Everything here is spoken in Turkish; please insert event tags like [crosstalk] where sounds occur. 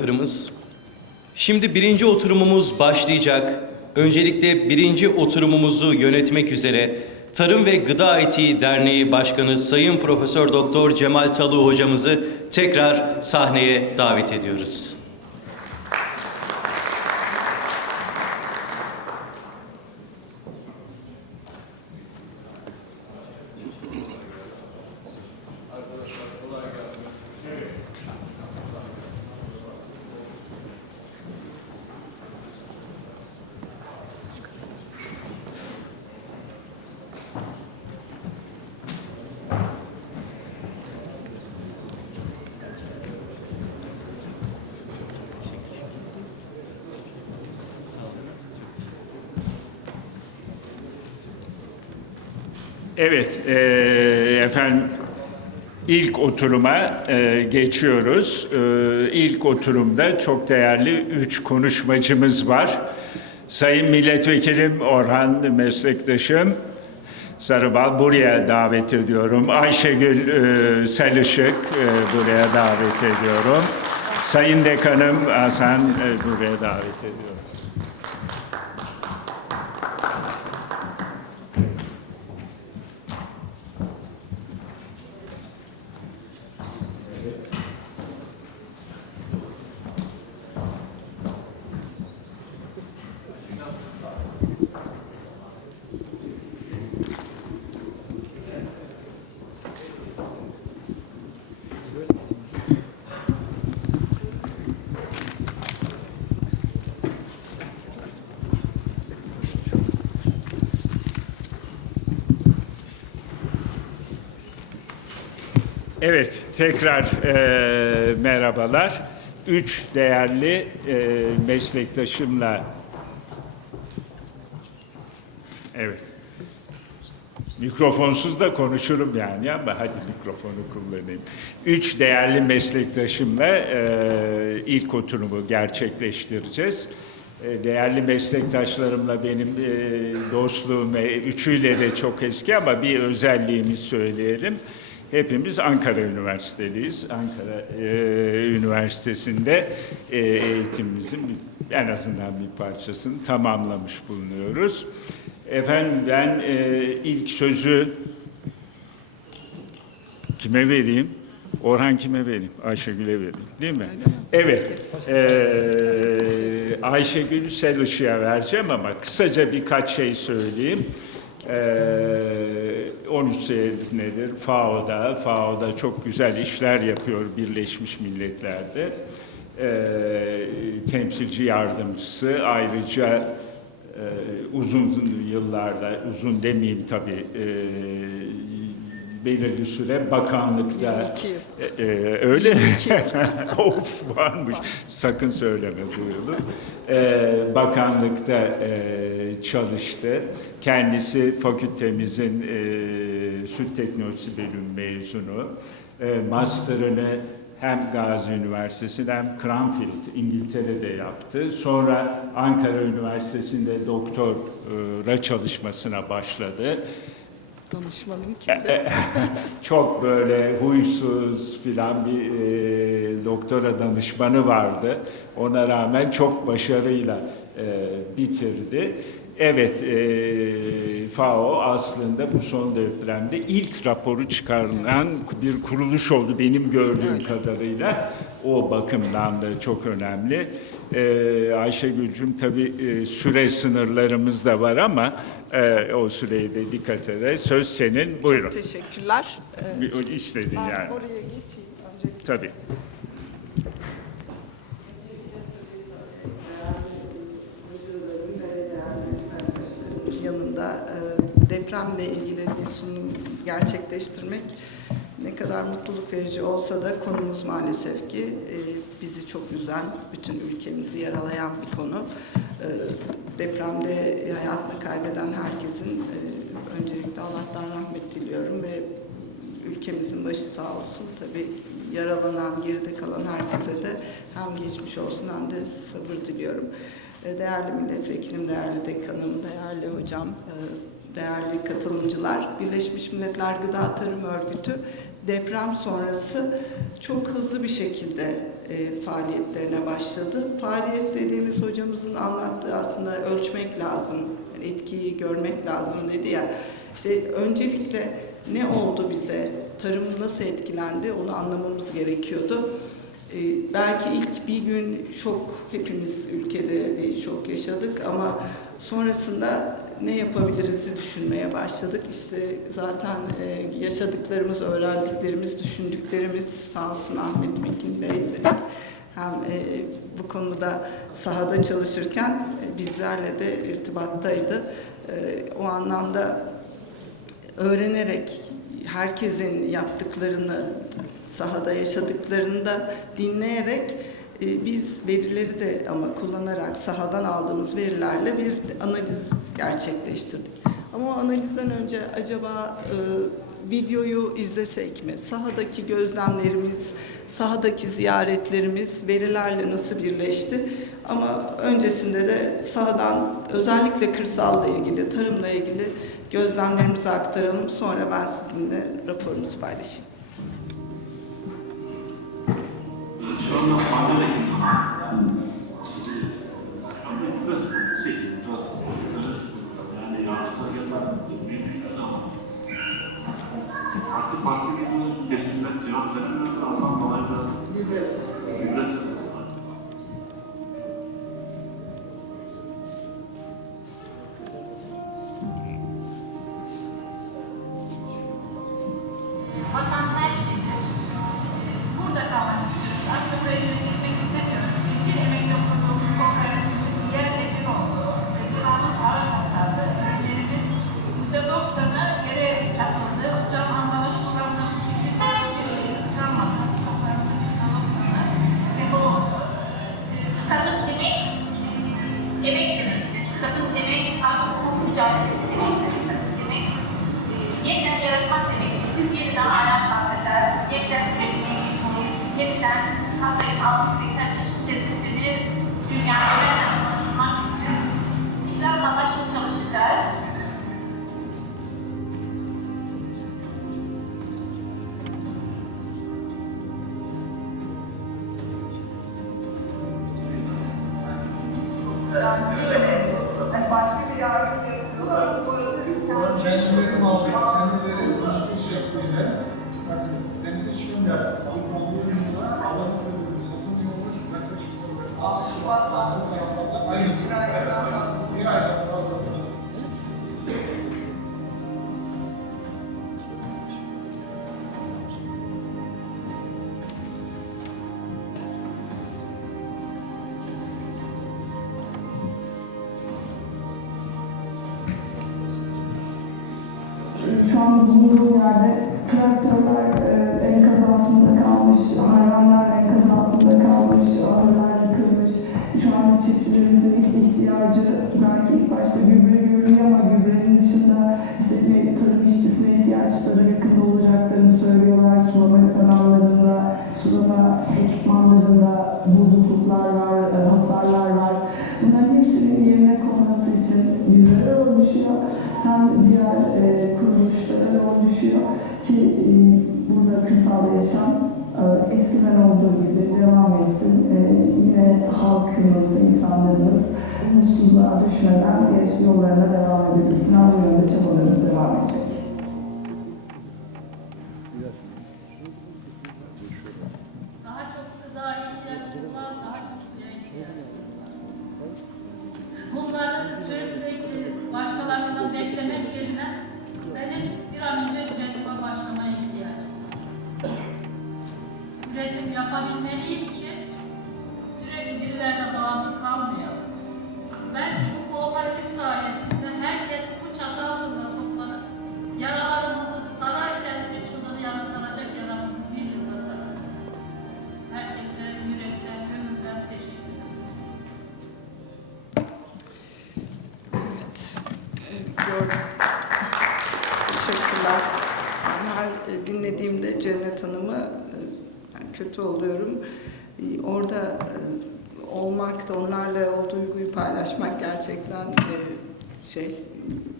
konuklarımız. Şimdi birinci oturumumuz başlayacak. Öncelikle birinci oturumumuzu yönetmek üzere Tarım ve Gıda Etiği Derneği Başkanı Sayın Profesör Doktor Cemal Talu hocamızı tekrar sahneye davet ediyoruz. Evet, eee, efendim ilk oturuma eee, geçiyoruz. Eee, ilk oturumda çok değerli üç konuşmacımız var. Sayın Milletvekilim Orhan meslektaşım Sarıbal buraya davet ediyorum. Ayşegül eee Selışık eee, buraya davet ediyorum. Sayın Dekanım Hasan eee, buraya davet ediyorum. Evet, tekrar eee, merhabalar. Üç değerli eee, meslektaşımla... Evet. Mikrofonsuz da konuşurum yani ama hadi mikrofonu kullanayım. Üç değerli meslektaşımla eee, ilk oturumu gerçekleştireceğiz. Eee, Değerli meslektaşlarımla benim eee, dostluğum e, üçüyle de çok eski ama bir özelliğimi söyleyelim. Hepimiz Ankara Üniversiteliyiz. Ankara eee, Üniversitesi'nde eee, eğitimimizin bir- en azından bir parçasını tamamlamış bulunuyoruz. Efendim ben eee, ilk sözü kime vereyim? Orhan kime vereyim? Ayşegül'e vereyim. Değil mi? Evet. Eee Ayşegül Selışık'a vereceğim ama kısaca birkaç şey söyleyeyim. Eee 13 senedir FAO'da, FAO'da çok güzel işler yapıyor Birleşmiş Milletler'de. Eee temsilci yardımcısı ayrıca ee, uzun yıllarda, uzun demeyeyim tabii, e, belirli süre bakanlıkta. 22 yıl. E, e, öyle [laughs] of varmış. Sakın söyleme duyulur. E, bakanlıkta e, çalıştı. Kendisi fakültemizin e, süt teknolojisi bölüm mezunu. E, master'ını hem Gazi Üniversitesi'nde hem Cranfield İngiltere'de yaptı. Sonra Ankara Üniversitesi'nde doktora çalışmasına başladı. Danışmanım kimde? [laughs] Çok böyle huysuz filan bir e, doktora danışmanı vardı. Ona rağmen çok başarıyla e, bitirdi. Evet, e, FAO aslında bu son depremde ilk raporu çıkarılan bir kuruluş oldu benim gördüğüm kadarıyla. O bakımdan da çok önemli. E, Ayşegül'cüm tabii e, süre sınırlarımız da var ama e, o süreye de dikkat eder. Söz senin, buyurun. Teşekkürler. Ee, istedin yani. oraya geçeyim. Öncelikle Tabii. Meslektaşlarımın yanında depremle ilgili bir sunum gerçekleştirmek ne kadar mutluluk verici olsa da konumuz maalesef ki bizi çok üzen, bütün ülkemizi yaralayan bir konu. Depremde hayatını kaybeden herkesin öncelikle Allah'tan rahmet diliyorum ve ülkemizin başı sağ olsun. Tabii yaralanan, geride kalan herkese de hem geçmiş olsun hem de sabır diliyorum. E, Değerli milletvekilim, değerli dekanım, değerli hocam, e, değerli katılımcılar, Birleşmiş Milletler Gıda Tarım Örgütü deprem sonrası çok hızlı bir şekilde e, faaliyetlerine başladı. Faaliyet dediğimiz hocamızın anlattığı aslında ölçmek lazım, etkiyi görmek lazım dedi ya. İşte öncelikle ne oldu bize, tarım nasıl etkilendi onu anlamamız gerekiyordu. Ee, belki ilk bir gün şok, hepimiz ülkede bir şok yaşadık ama sonrasında ne yapabiliriz düşünmeye başladık. İşte zaten e, yaşadıklarımız, öğrendiklerimiz, düşündüklerimiz sağ olsun Ahmet Mekin Bey de hem e, bu konuda sahada çalışırken e, bizlerle de irtibattaydı. E, o anlamda öğrenerek herkesin yaptıklarını sahada yaşadıklarını da dinleyerek e, biz verileri de ama kullanarak sahadan aldığımız verilerle bir analiz gerçekleştirdik. Ama o analizden önce acaba e, videoyu izlesek mi? Sahadaki gözlemlerimiz, sahadaki ziyaretlerimiz verilerle nasıl birleşti? Ama öncesinde de sahadan özellikle kırsalla ilgili, tarımla ilgili gözlemlerimizi aktaralım. Sonra ben sizinle raporunuzu paylaşayım. Ama. Artık farklı bir cevap veremiyor. Ondan dolayı biraz kadın hukuk mücadelesi demektir. Kadın demek e, yeniden yaratmak demektir. Biz yeniden ayağa kalkacağız. Yeniden üretmeye geçeceğiz. Yeniden Hatay'ın 680 çeşit lezzetini dünyaya yeniden sunmak için canla başla çalışacağız. Böyle şu an bulunduğum yerde traktörler kalmış, hayvanlar enkaz altında kalmış, ahırlar yıkılmış. Şu anda çiftçilerimizin ilk ihtiyacı belki ilk başta gübre görünüyor ama gübrenin dışında işte bir tarım işçisine ihtiyaçları yakında olacaklarını söylüyorlar. Sulama kanallarında, sulama ekipmanlarında bozukluklar var, e, hasarlar var. Bunların hepsinin yerine konması için bizlere oluşuyor. Hem diğer e, kuruluşlara da oluşuyor ki e, burada kırsalda yaşam olduğu gibi devam etsin. E, yine halkımız, insanlarımız umutsuzluğa düşmeden yaş- yollarına devam edebilsinler. Bu yönde çabalarımız devam edecek. Dinlediğimde Cennet Hanım'ı e, kötü oluyorum. E, Orada e, olmak da onlarla o duyguyu paylaşmak gerçekten e, şey